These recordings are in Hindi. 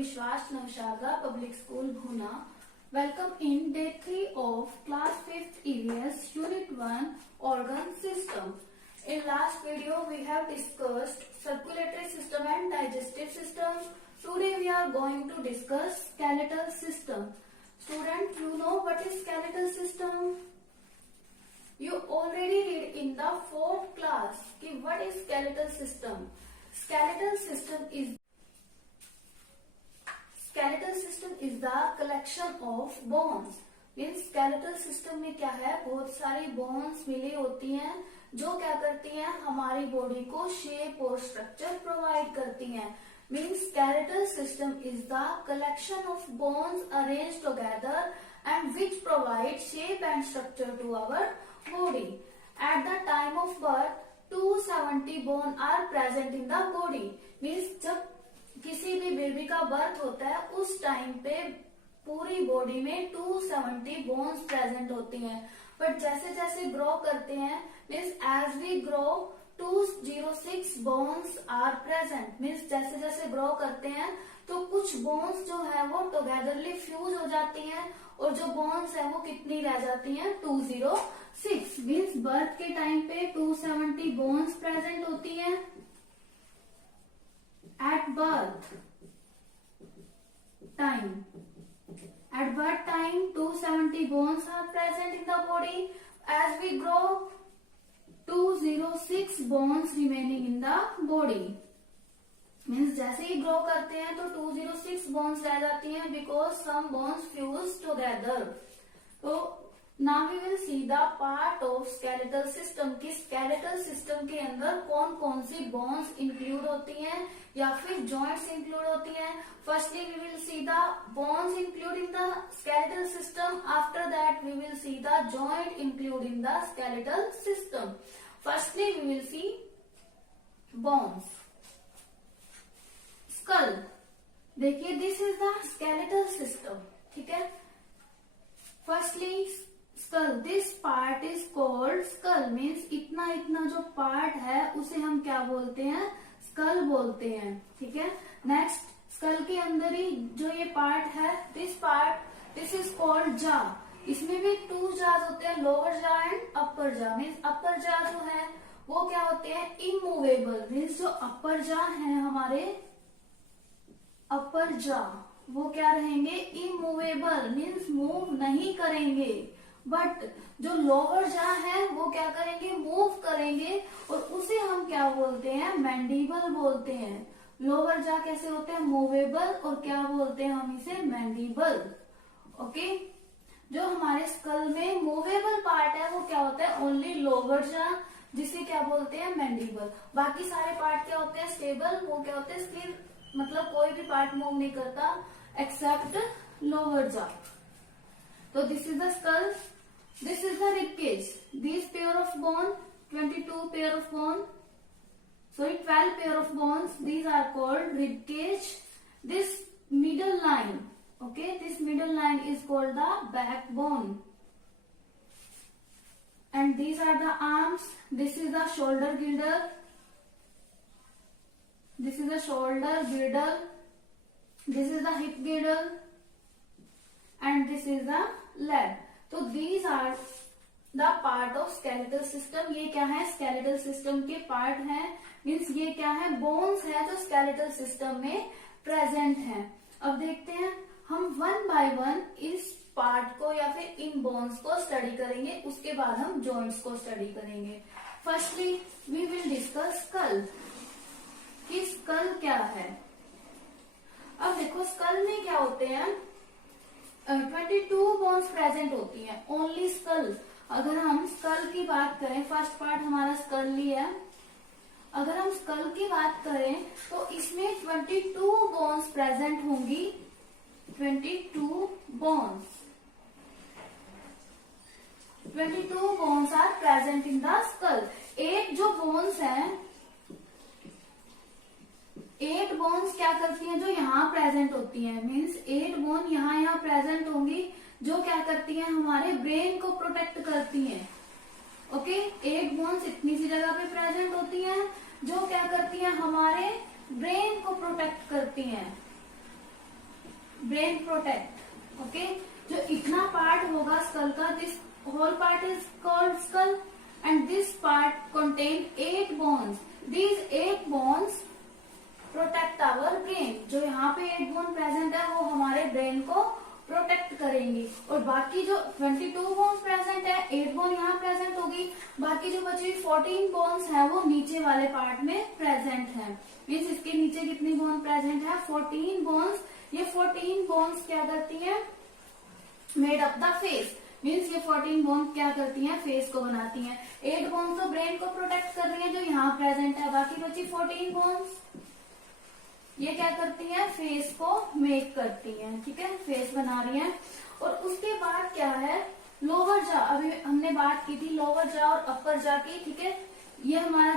Vishwas Navshaga Public School, Bhuna. Welcome in day 3 of class 5th EVS Unit 1 Organ System. In last video we have discussed circulatory system and digestive system. Today we are going to discuss skeletal system. Student, you know what is skeletal system? You already read in the 4th class कि what is skeletal system. Skeletal system is the collection of bones. Means skeletal system में क्या है, बहुत सारी bones मिली होती हैं जो क्या करती हैं, हमारी बॉडी को शेप और स्ट्रक्चर प्रोवाइड करती हैं. Means skeletal system is the collection of bones arranged together and which provide shape and structure to our body. At the time of birth 270 bones are present in the body. Means जब किसी भी बेबी का बर्थ होता है उस टाइम पे पूरी बॉडी में 270 बोन्स प्रेजेंट होती हैं. बट जैसे जैसे ग्रो करते हैं means as we grow 206 bones are present. Means जैसे जैसे ग्रो करते हैं तो कुछ बोन्स जो है वो टुगेदरली फ्यूज हो जाती हैं और जो बोन्स है वो कितनी रह जाती हैं, 206. मीन्स बर्थ के टाइम पे 270 बोन्स प्रेजेंट होती हैं. At birth time 270 bones are present in the body. As we grow 206 bones remaining in the body. Means जैसे ही ग्रो करते हैं तो 206 बोन्स रह जाती हैं because some bones fuse together. तो now we will see the part of skeletal system कि स्केलेटल सिस्टम के अंदर कौन कौन सी बोन्स इंक्लूड होती हैं या फिर जॉइंट्स इंक्लूड होती हैं. Firstly we will see the bones include in the skeletal system. After that we will see the joint include in the skeletal system. Firstly we will see bones. Skull, देखिए this is the skeletal system. ठीक है. Firstly skull, this part is called skull. Means इतना इतना जो पार्ट है उसे हम क्या बोलते हैं, स्कल बोलते हैं. ठीक है. नेक्स्ट, स्कल के अंदर ही जो ये पार्ट है, दिस इज कॉल्ड जा. इसमें भी 2 जाज होते हैं, लोअर जा एंड अपर जा. मीन्स अपर जा जो है वो क्या होते हैं, इमूवेबल. मीन्स जो अपर जा है हमारे, अपर जा वो क्या रहेंगे, इमूवेबल. मीन्स मूव नहीं करेंगे. बट जो लोअर जा है वो क्या करेंगे, मूव करेंगे और उसे हम क्या बोलते हैं, मैंडिबल बोलते हैं. लोअर जा कैसे होते हैं, मूवेबल, और क्या बोलते हैं हम इसे, मैंडिबल. ओके. जो हमारे स्कल में मूवेबल पार्ट है वो क्या होता है, ओनली लोअर जा, जिसे क्या बोलते हैं, मैंडिबल. बाकी सारे पार्ट क्या होते हैं, स्टेबल. वो क्या होते हैं, स्थिर. मतलब कोई भी पार्ट मूव नहीं करता एक्सेप्ट लोअर जा. So this is the skull. This is the rib cage. These pair of bone, 22 pair of bone. Sorry, 12 pair of bones. These are called rib cage. This middle line, okay, this middle line is called the backbone. And these are the arms. This is the shoulder girdle. This is the shoulder girdle. This is the hip girdle. And this is the leg. तो these are the part of skeletal system. ये क्या है, skeletal system के पार्ट हैं. मीन्स ये क्या है, बोन्स है जो skeletal system में प्रेजेंट हैं. अब देखते हैं हम वन बाय वन इस पार्ट को या फिर इन बोन्स को स्टडी करेंगे. उसके बाद हम जॉइंट्स को स्टडी करेंगे. Firstly we will discuss skull कि स्कल क्या है. अब देखो स्कल में क्या होते हैं, 22 बोन्स प्रेजेंट होती हैं. Only skull. अगर हम स्कल की बात करें, फर्स्ट पार्ट हमारा स्कल ही है. अगर हम स्कल की बात करें तो इसमें 22 बोन्स प्रेजेंट होंगी. 22 bones. 22 bones are present in the skull. 8 जो बोन्स हैं, 8 बोन्स क्या करती हैं, जो यहाँ प्रेजेंट होती हैं. मीन्स 8 बोन यहाँ प्रेजेंट होंगी जो क्या करती हैं, हमारे ब्रेन को प्रोटेक्ट करती हैं. ओके. 8 बोन्स इतनी सी जगह पे प्रेजेंट होती हैं जो क्या करती हैं, हमारे ब्रेन को प्रोटेक्ट करती हैं. Brain protect. ओके, जो इतना पार्ट होगा स्कल का, this whole part is called skull and this part contain 8 bones. These 8 bones protect our brain. जो यहाँ पे 8 बोन प्रेजेंट है वो हमारे ब्रेन को प्रोटेक्ट करेंगी, और बाकी जो 22 बोन्स प्रेजेंट है, 8 बोन यहाँ प्रेजेंट होगी, बाकी जो बची 14 बोन्स है वो नीचे वाले पार्ट में प्रेजेंट है। मीन्स इसके नीचे कितनी बोन प्रेजेंट है? 14 बोन्स। ये 14 बोन्स क्या करती है? Made up the face. Means ये 14 बोन क्या करती हैं? फेस को बनाती हैं। 8 बोन्स तो ब्रेन को प्रोटेक्ट कर रही है जो यहाँ प्रेजेंट है, बाकी बची 14 बोन्स ये क्या करती हैं? फेस को मेक करती हैं। ठीक है, फेस बना रही हैं। और उसके बाद क्या है? लोअर जा। अभी हमने बात की थी लोअर जा और अपर जा की। ठीक है, ये हमारा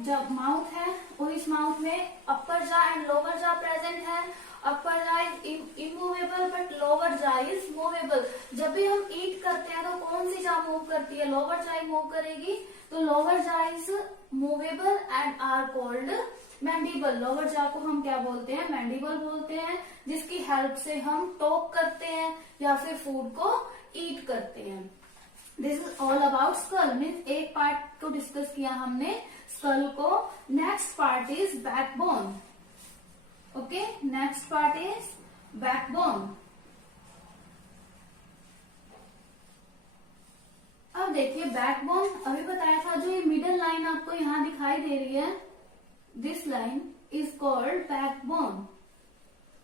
जा माउथ है, और इस माउथ में अपर जा एंड लोअर जा प्रेजेंट है। अपर जा is immovable but lower jaw is movable. जब भी हम ईट करते हैं तो कौन सी जा मूव करती है? लोअर जा मूव करेगी। तो lower jaw is movable and are called mandible. Lower jaw को हम क्या बोलते हैं? मैंडिबल बोलते हैं, जिसकी हेल्प से हम टॉक करते हैं या फिर फूड को ईट करते हैं। This is all about skull. Means एक पार्ट को डिस्कस किया हमने स्कल को। Next part is backbone. Okay, next part is backbone. अब देखिए बैकबोन, अभी बताया था जो ये मिडल लाइन आपको यहाँ दिखाई दे रही है, this line is called backbone.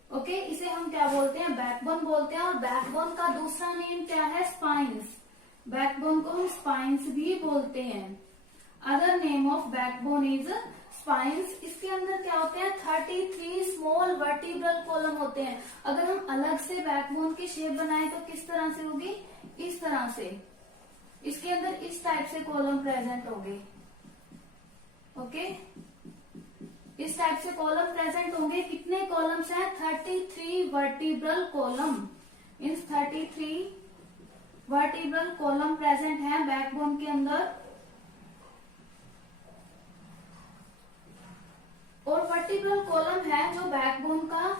Okay, इसे हम क्या बोलते हैं? बैकबोन बोलते हैं। और बैकबोन का दूसरा नेम क्या है? स्पाइन्स। बैकबोन को हम स्पाइन्स भी बोलते हैं। Other name of backbone is spines. इसके अंदर क्या होते हैं? 33 स्मॉल वर्टिब्रल कॉलम होते हैं। अगर हम अलग से बैकबोन की शेप बनाए तो किस तरह से होगी? इस तरह से। इसके अंदर इस टाइप से कॉलम प्रेजेंट होंगे। ओके, इस टाइप से कॉलम प्रेजेंट होंगे। कितने कॉलम्स हैं? 33 vertebral column. Means 33 vertebral column present है बैकबोन के अंदर। और वर्टिब्रल कॉलम है जो बैकबोन का,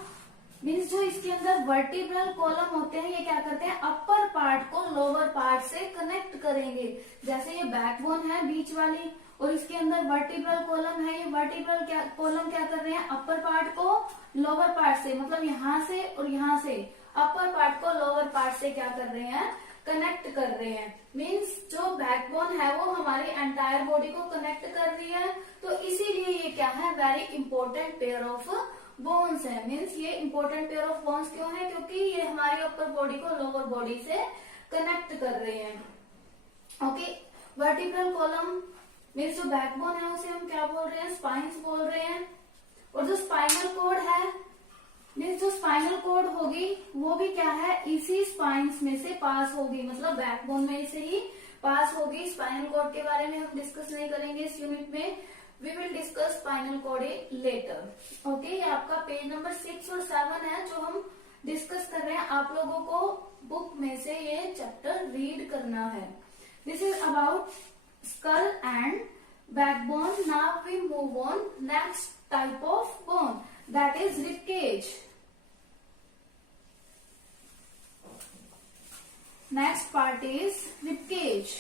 मीन्स जो इसके अंदर वर्टिब्रल कॉलम होते हैं ये क्या करते हैं? अपर पार्ट को लोअर पार्ट से कनेक्ट करेंगे। जैसे ये बैकबोन है बीच वाली, और इसके अंदर वर्टिब्रल कॉलम है। ये वर्टिब्रल कॉलम क्या कर रहे हैं? अपर पार्ट को लोअर पार्ट से, मतलब यहाँ से और यहाँ से अपर पार्ट को लोअर पार्ट से क्या कर रहे हैं? कनेक्ट कर रहे हैं। मीन्स जो बैकबोन है वो हमारी एंटायर बॉडी को कनेक्ट कर रही है। तो इसीलिए ये क्या है? Very important pair of bones है। मीन्स ये इंपॉर्टेंट पेयर ऑफ बोन्स क्यों है? क्योंकि ये हमारी अपर बॉडी को लोअर बॉडी से कनेक्ट कर रहे हैं। ओके, वर्टिब्रल कॉलम मीन्स जो बैकबोन है उसे हम क्या बोल रहे हैं? स्पाइन्स बोल रहे हैं। और जो स्पाइनल कॉर्ड है, मीन्स जो स्पाइनल कॉर्ड होगी वो भी क्या है? इसी स्पाइन्स में से पास होगी, मतलब बैकबोन में से ही पास होगी। स्पाइनल कॉर्ड के बारे में हम डिस्कस नहीं करेंगे इस यूनिट में। We will discuss spinal cord later. Okay, ये आपका पेज नंबर 6 और 7 है जो हम डिस्कस कर रहे हैं। आप लोगों को बुक में से ये चैप्टर रीड करना है। This is about skull and backbone. Now we move on next type of bone, that is rib cage. Next part is rib cage.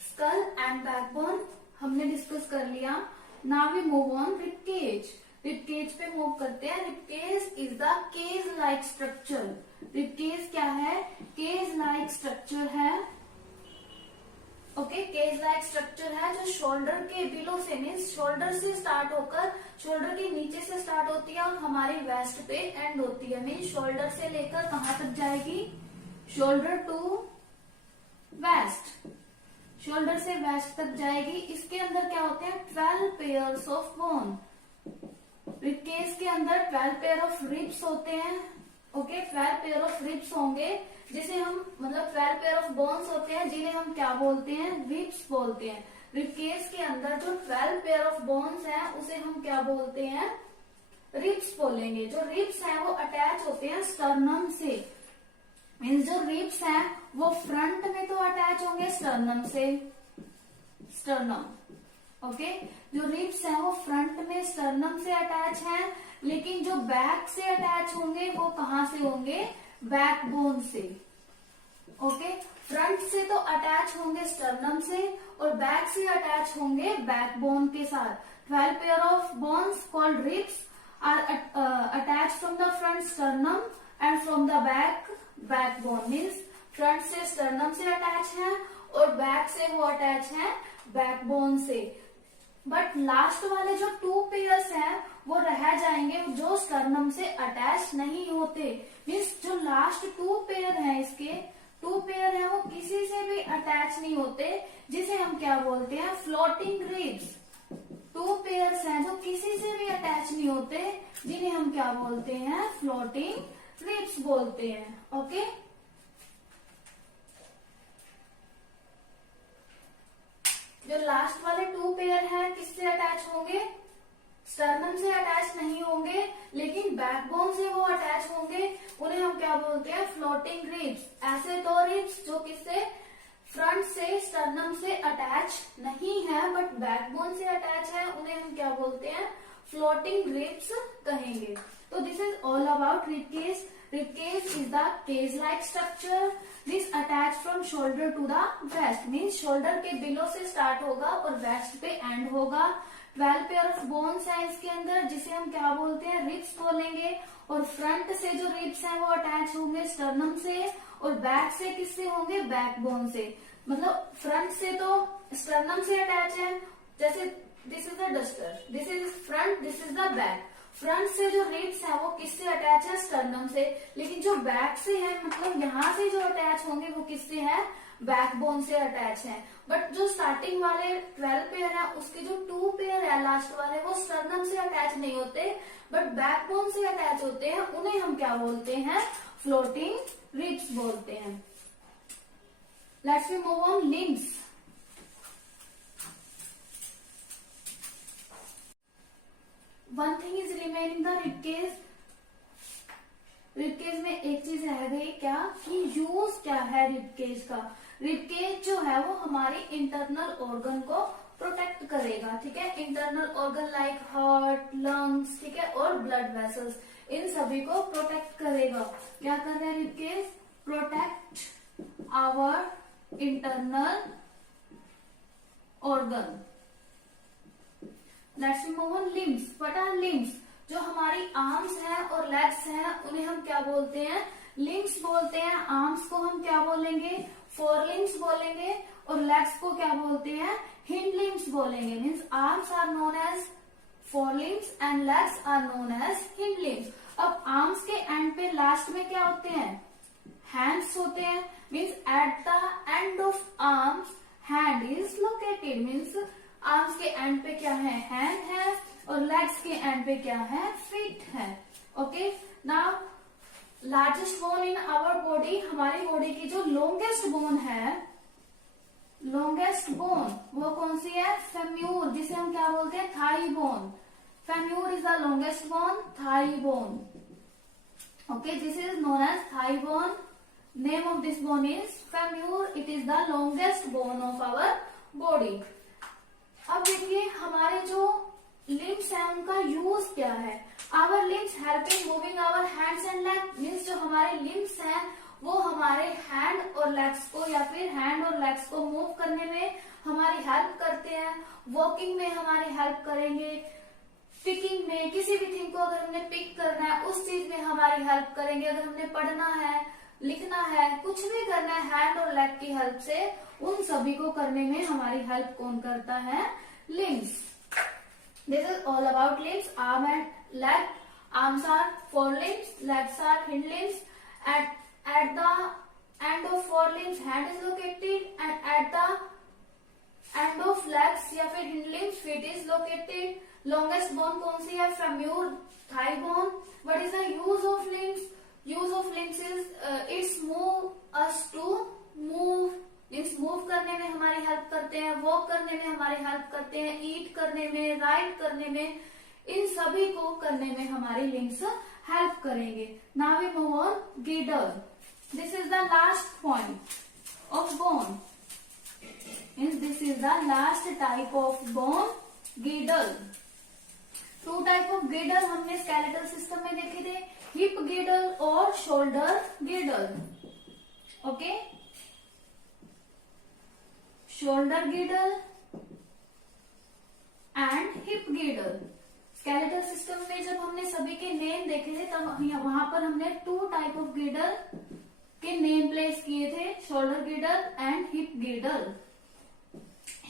Skull and backbone हमने डिस्कस कर लिया। Now we move on rib cage. Rib cage पे मूव करते हैं। Rib cage is the cage like structure. Rib cage क्या है? केज लाइक स्ट्रक्चर है। ओके, केज लाइक स्ट्रक्चर है जो शोल्डर के बिलो से, मीन्स शोल्डर से स्टार्ट होकर शोल्डर के नीचे से स्टार्ट होती है और हमारी वेस्ट पे एंड होती है। मीन्स शोल्डर से लेकर कहाँ तक जाएगी? Shoulder to waist. शोल्डर से वेस्ट तक जाएगी। इसके अंदर क्या होते हैं? 12 pairs of bone. Rib cage के अंदर 12 पेयर ऑफ रिब्स होते हैं। ओके, 12 पेयर ऑफ रिब्स होंगे जिसे हम, मतलब 12 पेयर ऑफ बोन्स होते हैं जिन्हें हम क्या बोलते हैं? रिब्स बोलते हैं। रिब केज के अंदर जो 12 पेयर ऑफ बोन्स हैं उसे हम क्या बोलते हैं? रिब्स बोलेंगे। जो रिब्स हैं वो अटैच होते हैं स्टर्नम से। मीन्स जो रिब्स हैं वो फ्रंट में तो अटैच होंगे स्टर्नम से। स्टर्नम। ओके, जो रिब्स हैं वो फ्रंट में स्टर्नम से अटैच हैं, लेकिन जो बैक से अटैच होंगे वो कहां से होंगे, बैकबोन से। ओके, फ्रंट से तो अटैच होंगे स्टर्नम से और बैक से अटैच होंगे बैकबोन के साथ। 12 pair of bones called ribs are attach from the front sternum and from the back backbone. Means front से स्टर्नम से अटैच है और बैक से वो अटैच है बैकबोन से। बट लास्ट वाले जो 2 पेयर्स हैं वो रह जाएंगे जो स्टर्नम से अटैच नहीं होते। मीन्स जो लास्ट 2 पेयर हैं, इसके 2 पेयर हैं वो किसी से भी अटैच नहीं होते, जिसे हम क्या बोलते हैं, फ्लोटिंग रिब्स। 2 पेयर्स हैं जो किसी से भी अटैच नहीं होते, जिन्हें हम क्या बोलते हैं, फ्लोटिंग रिब्स बोलते हैं। ओके, जो लास्ट वाले 2 पेयर हैं किससे अटैच होंगे, स्टर्नम से अटैच नहीं होंगे, लेकिन बैकबोन से वो अटैच होंगे। उन्हें हम क्या बोलते हैं, फ्लोटिंग रिब्स। ऐसे 2 रिब्स जो किससे, फ्रंट से स्टर्नम से अटैच नहीं है बट बैकबोन से अटैच है, उन्हें हम क्या बोलते हैं, फ्लोटिंग रिब्स कहेंगे। तो this is all about rib cage. Rib cage is the cage like structure this attach from shoulder to the waist. Means shoulder के बिलो से स्टार्ट होगा और वेस्ट पे एंड होगा। 12 पेयर ऑफ बोन्स है इसके अंदर, जिसे हम क्या बोलते हैं, रिब्स बोलेंगे। और फ्रंट से जो रिब्स हैं वो अटैच होंगे स्टर्नम से और बैक से किससे होंगे, बैकबोन से। मतलब फ्रंट से तो स्टर्नम से अटैच है, जैसे this is the duster, this is front, this is the back. Front से जो रिब्स है वो किससे अटैच है, स्टर्नम से। लेकिन जो बैक से है, मतलब यहाँ से जो अटैच होंगे वो किससे है, बैकबोन से अटैच है। बट जो स्टार्टिंग वाले 12 पेयर है उसके जो 2 पेयर है लास्ट वाले, वो स्टर्नम से अटैच नहीं होते बट बैकबोन से अटैच होते हैं। उन्हें हम क्या बोलते हैं, फ्लोटिंग रिब्स बोलते हैं। Let's we move on limbs. One thing is remaining the rib cage. Rib cage में एक चीज रह गई, क्या कि यूज क्या है रिब केज का। रिब केज जो है वो हमारी इंटरनल ऑर्गन को प्रोटेक्ट करेगा, ठीक है। Internal organ like heart, lungs, ठीक है, और ब्लड वेसल्स, इन सभी को प्रोटेक्ट करेगा। क्या कर रहा है rib cage, protect our internal organ. Let's move on limbs. What are limbs, जो हमारी आर्म्स हैं और लेग्स हैं उन्हें हम क्या बोलते हैं, लिम्स बोलते हैं। आर्म्स को हम क्या बोलेंगे, फोर लिम्स बोलेंगे और लेग्स को क्या बोलते हैं, हिंड लिम्स बोलेंगे। Means arms are known as fore limbs and legs are known as hind limbs. अब आर्म्स के एंड पे लास्ट में क्या होते हैं, हैंड्स होते हैं। Means at the end of arms hand is located. Means arms के एंड पे क्या है, हैंड है और लेग्स के एंड पे क्या है, फीट है। Okay, now largest bone in our body, हमारी बॉडी की जो लॉन्गेस्ट बोन है, लॉन्गेस्ट बोन वो कौन सी है, फेम्यूर, जिसे हम क्या बोलते हैं, thigh bone. Femur is the longest bone, thigh bone. Okay, this is known as thigh bone. Name of this bone is femur. It is the longest bone of our body. अब देखिए हमारे जो लिम्स हैं उनका यूज क्या है। Our limbs help in moving our hands and leg. Means जो हमारे लिम्स हैं वो हमारे हैंड और लेग्स को या फिर हैंड और लेग्स को मूव करने में हमारी हेल्प करते हैं। वॉकिंग में हमारी हेल्प करेंगे, पिकिंग में, किसी भी थिंग को अगर हमने पिक करना है उस चीज में हमारी हेल्प करेंगे। अगर हमने पढ़ना है, लिखना है, कुछ भी करना है हैंड और लेग की हेल्प से, उन सभी को करने में हमारी हेल्प कौन करता है, limbs. This is all about limbs, arm and leg. Arms are fore limbs, legs are hind limbs. At the end of four limbs hand is located and at the end of legs या फिर hind limbs feet is located. Longest bone कौन सी है, femur, thigh bone. What is the use of limbs? Use of limbs is it's move us to move. Means move करने में हमारी हेल्प करते हैं, वॉक करने में हमारी हेल्प करते हैं, ईट करने में, राइड करने में, इन सभी को करने में हमारी लिम्स हेल्प करेंगे। Now we move on girdle. This is the last point of bone. Means this is the last type of bone, girdle. 2 type of गिर्डल हमने स्केलेटल सिस्टम में देखे थे, हिप गिर्डल और shoulder गिर्डल. Okay, shoulder गिर्डल and hip गिर्डल. Skeletal system में जब हमने सभी के नेम देखे थे तब वहां पर हमने 2 टाइप ऑफ गिर्डल के नेम प्लेस किए थे, शोल्डर गिर्डल एंड हिप गिर्डल.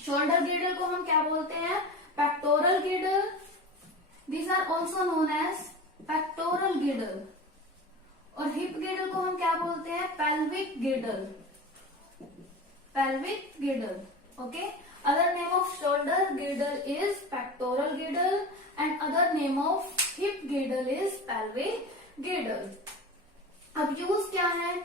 शोल्डर गिर्डल को हम क्या बोलते हैं? Pectoral गिर्डल. These are also known as pectoral girdle. और हिप गिर्डल को हम क्या बोलते हैं? pelvic girdle. pelvic girdle. Okay. Other name of shoulder girdle is pectoral girdle and other name of hip girdle is pelvic girdle. अब यूज क्या है?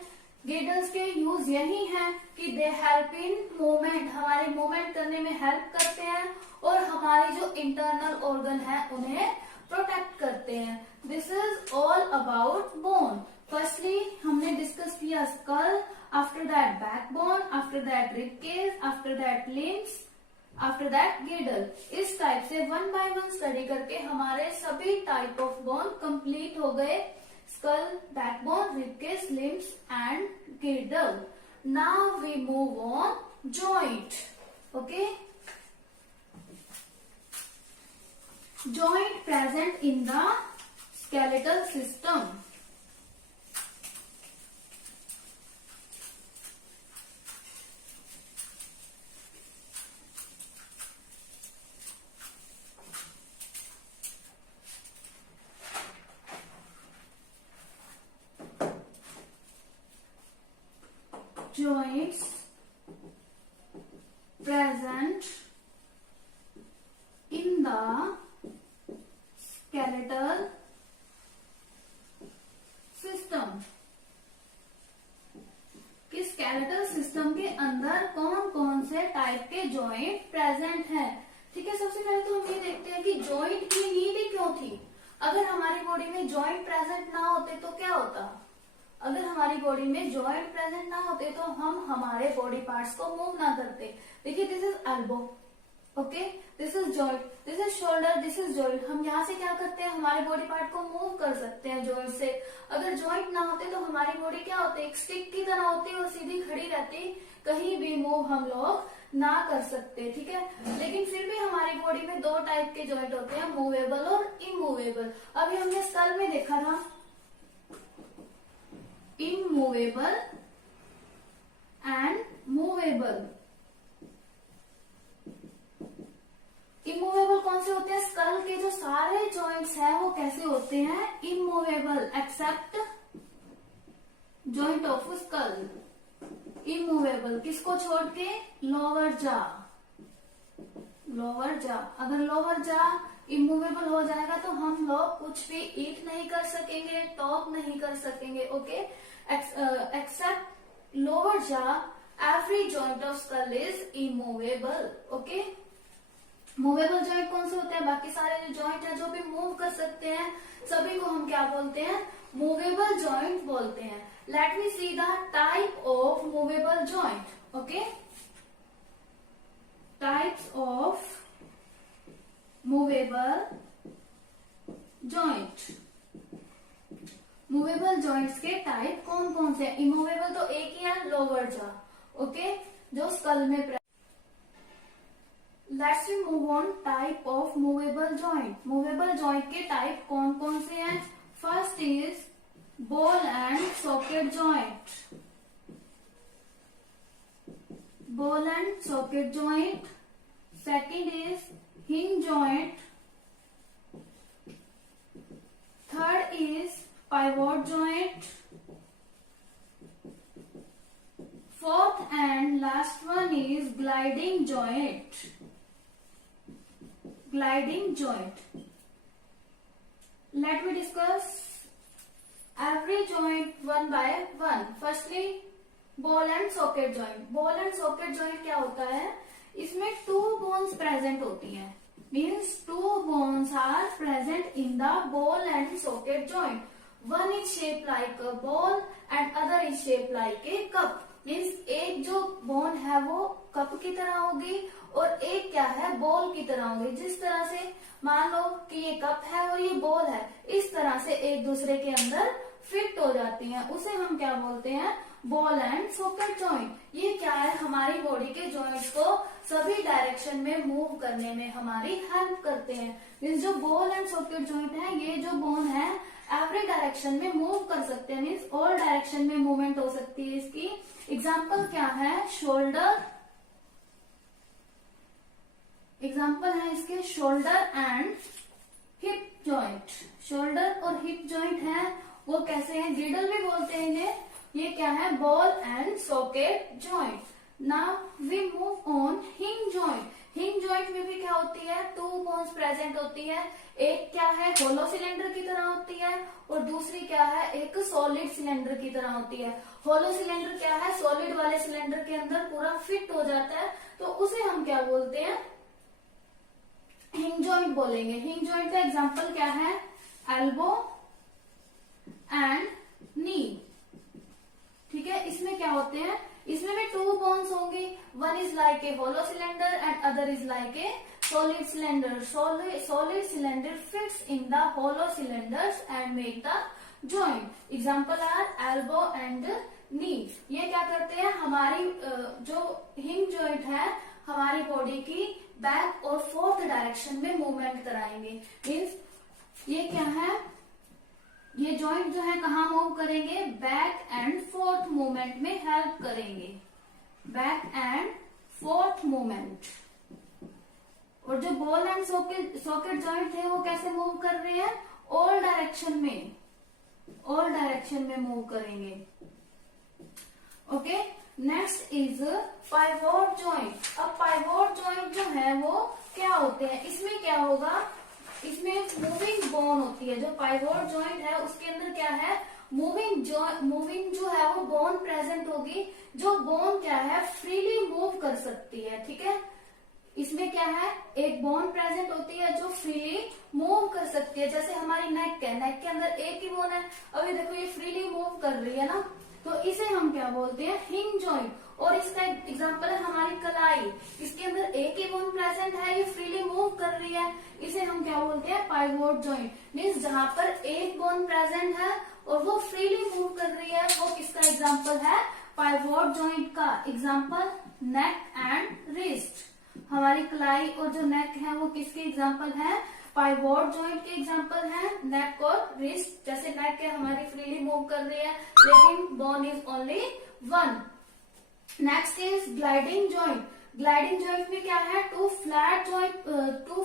गिर्डल्स के यूज यही है कि दे हेल्प इन मूवमेंट, हमारे मूवमेंट करने में हेल्प करते हैं और हमारी जो इंटरनल ऑर्गन है उन्हें प्रोटेक्ट करते हैं. This is all about bone. Firstly हमने डिस्कस किया skull, after that backbone, after that rib cage, after that limbs, after that girdle. इस टाइप से 1 बाय 1 स्टडी करके हमारे सभी टाइप ऑफ बोन कंप्लीट हो गए. Skull, backbone, ribcage, limbs and girdle. Now we move on joint. Okay. Joint present in the skeletal system. Joints present in the skeletal system. कि स्केलेटल सिस्टम के अंदर कौन कौन से टाइप के जॉइंट प्रेजेंट हैं. ठीक है, सबसे पहले तो हम ये देखते हैं कि जॉइंट की नीड ही क्यों थी. अगर हमारी बॉडी में जॉइंट प्रेजेंट ना होते तो क्या होता? अगर हमारी बॉडी में जॉइंट प्रेजेंट ना होते तो हम हमारे बॉडी पार्ट्स को मूव ना करते. देखिए, this is elbow. Okay, this is joint, this is shoulder, this is joint. हम यहाँ से क्या करते हैं? हमारे बॉडी पार्ट को मूव कर सकते हैं जॉइंट से. अगर जॉइंट ना होते तो हमारी बॉडी क्या होती? एक स्टिक की तरह होती और सीधी खड़ी रहती, कहीं भी मूव हम लोग ना कर सकते. ठीक है, लेकिन फिर भी हमारी बॉडी में 2 टाइप के जॉइंट होते हैं, मूवेबल और इमूवेबल. अभी हमने स्कल में देखा था immovable and movable. इमूवेबल कौन से होते हैं? स्कल के जो सारे जॉइंट्स हैं वो कैसे होते हैं? Immovable, except joint of skull. Immovable किसको छोड़ के? लोअर जा. लोअर जा. अगर लोअर जा इमूवेबल हो जाएगा तो हम लोग कुछ भी ईट नहीं कर सकेंगे, टॉक नहीं कर सकेंगे. ओके, एक्सेप्ट लोअर जा, every joint of skull is immovable. Okay, movable joint कौन से होते हैं? बाकी सारे जो जॉइंट है जो भी मूव कर सकते हैं सभी को हम क्या बोलते हैं? मूवेबल जॉइंट बोलते हैं. Let me see the type of movable joint. Okay, types of movable joint. Movable joints के टाइप कौन कौन से? इमूवेबल तो एक ही है, लोअर जा. ओके, जो स्कल में. Let's move on type of movable joint. Movable joint के टाइप कौन कौन से हैं? First is ball and socket joint. Ball and socket joint. Second is hinge joint. Third is pivot joint. Fourth and last one is gliding joint. Gliding joint. Let me discuss every joint one by one. Firstly, ball and socket joint. Ball and socket joint क्या होता है? इसमें 2 bones present होती हैं. Means 2 bones are present in the ball and socket joint. One is shaped like a ball and other is shaped like a cup. Means एक जो बोन है वो कप की तरह होगी और एक क्या है, बॉल की तरह होगी। जिस तरह से मान लो कि ये कप है और ये बॉल है, इस तरह से एक दूसरे के अंदर फिट हो जाती हैं, उसे हम क्या बोलते हैं, बॉल एंड सॉकेट जॉइंट। ये क्या है, हमारी बॉडी के जॉइंट्स को सभी डायरेक्शन में मूव करने में हमारी हेल्प करते हैं। मीन्स जो बॉल एंड सॉकेट जॉइंट है, ये जो बोन है एवरी डायरेक्शन में मूव कर सकते हैं, मीन्स ऑल डायरेक्शन में मूवमेंट हो सकती है इसकी। एग्जाम्पल क्या है, शोल्डर, एग्जाम्पल है इसके shoulder and hip joint. Shoulder और हिप जॉइंट है वो कैसे हैं, ग्रिडल भी बोलते हैं इन्हें। ये क्या है, ball and socket joint. Now we move on hinge joint. Hinge joint में भी क्या होती है, टू बोन्स प्रेजेंट होती है। एक क्या है, होलो सिलेंडर की तरह होती है और दूसरी क्या है, एक सॉलिड सिलेंडर की तरह होती है। होलो सिलेंडर क्या है, सॉलिड वाले सिलेंडर के अंदर पूरा फिट हो जाता है, तो उसे हम क्या बोलते हैं, हिंज जॉइंट बोलेंगे। हिंज जॉइंट का एग्जांपल क्या है, एल्बो एंड नी। ठीक है, इसमें क्या होते हैं, इसमें भी टू बोन्स होंगे, one is like a hollow cylinder and other is like a solid cylinder. Solid cylinder fits in the hollow cylinders and make the joint. Example are elbow and knee. ये क्या करते हैं, हमारी जो हिंज जॉइंट है हमारी बॉडी की बैक और फोर्थ डायरेक्शन में मूवमेंट कराएंगे। मीन्स ये क्या है, ये जॉइंट जो है कहाँ मूव करेंगे, बैक एंड फोर्थ मूवमेंट में हेल्प करेंगे, बैक एंड फोर्थ मूवमेंट। और जो बॉल एंड सॉकेट जॉइंट है वो कैसे मूव कर रहे हैं, ऑल डायरेक्शन में, ऑल डायरेक्शन में मूव करेंगे। Okay, next is pivot joint. अब पाइवोट जॉइंट जो है वो क्या होते हैं, इसमें क्या होगा, इसमें मूविंग बोन होती है। जो पाइवोट जॉइंट है उसके अंदर क्या है, मूविंग जो है वो बोन प्रेजेंट होगी, जो बोन क्या है फ्रीली मूव कर सकती है। ठीक है, इसमें क्या है, एक बोन प्रेजेंट होती है जो फ्रीली मूव कर सकती है। जैसे हमारी नेक है, नेक के अंदर एक ही बोन है, अभी देखो ये फ्रीली मूव कर रही है ना, तो इसे हम क्या बोलते हैं, हिंज जॉइंट। और इसका एग्जांपल है हमारी कलाई, इसके अंदर एक ही बोन प्रेजेंट है, ये फ्रीली मूव कर रही है, इसे हम क्या बोलते हैं, पाइवोट जॉइंट। मीन्स जहां पर एक बोन प्रेजेंट है और वो फ्रीली मूव कर रही है, वो किसका एग्जाम्पल है, पाइवोट जॉइंट का। Example neck and wrist. हमारी कलाई और जो नेक है वो किसके एग्जाम्पल है, पाइवोट जॉइंट के एग्जाम्पल है, नेक और रिस्ट। जैसे नेक है हमारी फ्रीली मूव कर रही है लेकिन bone is only one. Next is gliding joint. Gliding joint में क्या है, टू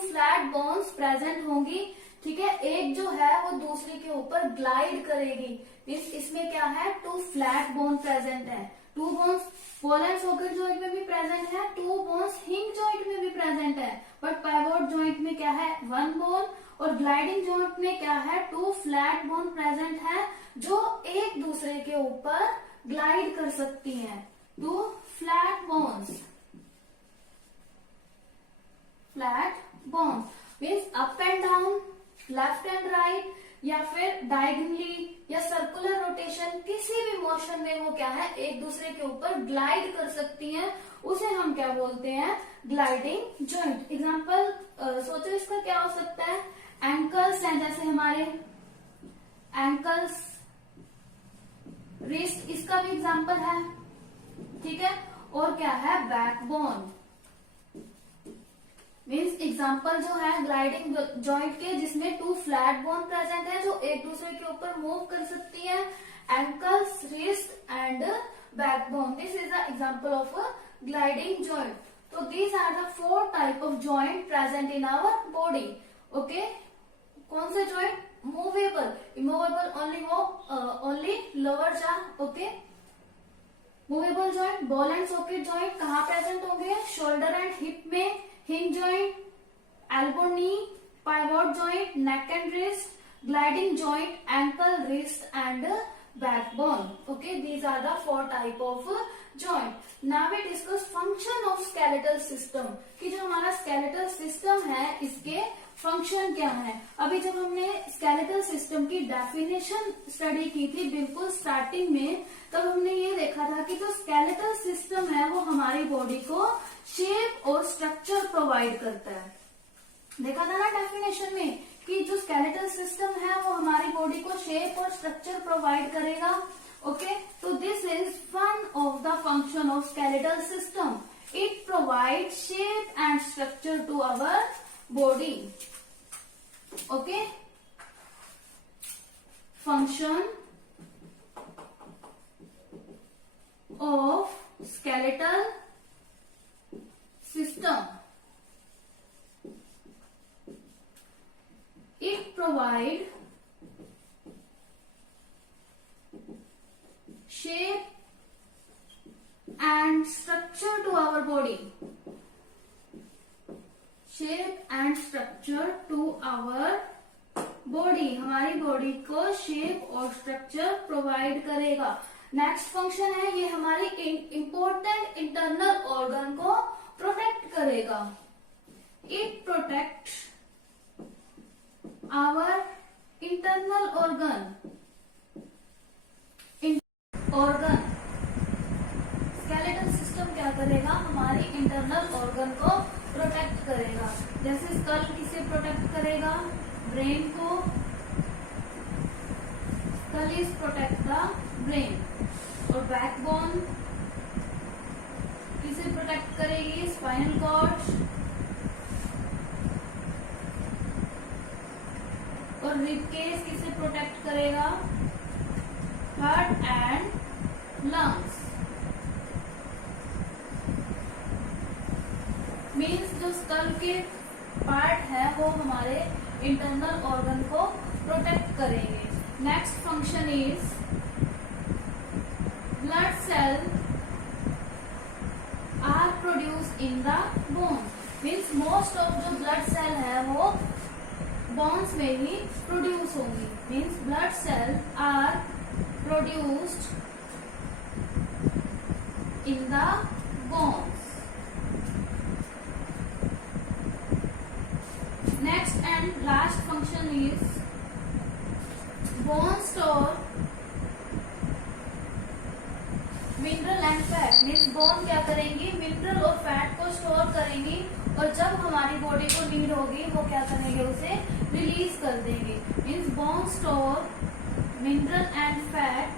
फ्लैट बोन्स प्रेजेंट होंगी। ठीक है, एक जो है वो दूसरे के ऊपर ग्लाइड करेगी। इसमें क्या है, टू फ्लैट बोन प्रेजेंट है। Two bones ball and socket joint में भी प्रेजेंट है, टू बोन्स हिंज जॉइंट में भी प्रेजेंट है, बट पाइवोट जॉइंट में क्या है, वन बोन। और ग्लाइडिंग जॉइंट में क्या है, टू फ्लैट बोन प्रेजेंट है जो एक दूसरे के ऊपर ग्लाइड कर सकती हैं। Two flat bones, flat bones means up and down, left and right, या फिर डायगोनली या सर्कुलर रोटेशन, किसी भी मोशन में वो क्या है, एक दूसरे के ऊपर ग्लाइड कर सकती हैं, उसे हम क्या बोलते हैं, ग्लाइडिंग जॉइंट। एग्जांपल सोचो इसका क्या हो सकता है, एंकल्स हैं, जैसे हमारे एंकल्स, रिस्ट इसका भी एग्जांपल है। ठीक है, और क्या है, बैकबोन। मीन्स एग्जाम्पल जो है ग्लाइडिंग जॉइंट के, जिसमें टू फ्लैट बोन प्रेजेंट है जो एक दूसरे के ऊपर मूव कर सकती है, ankles, wrist and backbone. This is the example of gliding joint. तो these are the 4 type of joint present in our body. Okay, कौन से joint, movable, immovable only lower jaw. Okay, movable joint, ball and socket joint कहाँ प्रेजेंट होंगे, शोल्डर एंड हिप में, hinge joint, elbow knee, pivot joint, neck and wrist, gliding joint, ankle, wrist and backbone. Okay, these are the 4 type of joint. Now we discuss function of skeletal system, कि जो हमारा skeletal system है इसके फंक्शन क्या है। अभी जब हमने स्केलेटल सिस्टम की डेफिनेशन स्टडी की थी बिल्कुल स्टार्टिंग में, तब हमने ये देखा था कि जो स्केलेटल सिस्टम है वो हमारी बॉडी को शेप और स्ट्रक्चर प्रोवाइड करता है। देखा था ना डेफिनेशन में कि जो स्केलेटल सिस्टम है वो हमारी बॉडी को शेप और स्ट्रक्चर प्रोवाइड करेगा। ओके, तो this is one of the function of skeletal system. It provide shape and structure to our body. Okay, function of skeletal system, it provide shape and structure to our body, shape and structure to our body, हमारी बॉडी को शेप और स्ट्रक्चर प्रोवाइड करेगा। नेक्स्ट फंक्शन है ये हमारी इंपॉर्टेंट इंटरनल ऑर्गन को प्रोटेक्ट करेगा। It protect our internal organ, skeletal system क्या करेगा, हमारी इंटरनल ऑर्गन को प्रोटेक्ट करेगा। जैसे स्कल किसे प्रोटेक्ट करेगा, ब्रेन को, skull is protect the brain. और बैकबोन किसे प्रोटेक्ट करेगी, स्पाइनल कॉर्ड। और रिबकेज किसे प्रोटेक्ट करेगा, हार्ट एंड लंग्स। मीन्स जो स्कल के पार्ट है वो हमारे इंटरनल ऑर्गन को प्रोटेक्ट करेंगे। Next function is blood cell are produce in the bone. Means most of जो ब्लड सेल है वो बोन्स में ही प्रोड्यूस होंगी। Means blood cell are produced in the bones. Next and last function is bone store mineral and fat. Means bone क्या करेंगी, मिनरल और फैट को स्टोर करेंगी, और जब हमारी बॉडी को नीड होगी वो क्या करेंगे, उसे रिलीज कर देंगे। Means bone store mineral and fat,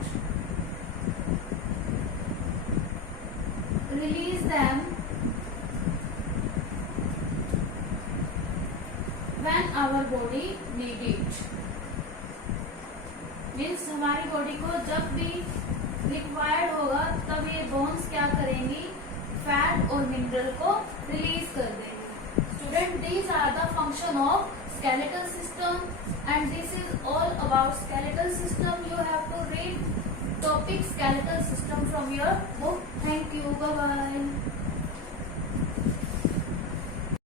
release them when our body need it. Means हमारी बॉडी को जब भी रिक्वायर्ड होगा तब ये बोन्स क्या करेंगी, फैट और मिनरल को रिलीज कर देंगे। Student, these are the function of skeletal system and this is all about skeletal system. You have to read topic skeletal system from your book. Thank you. Bye bye.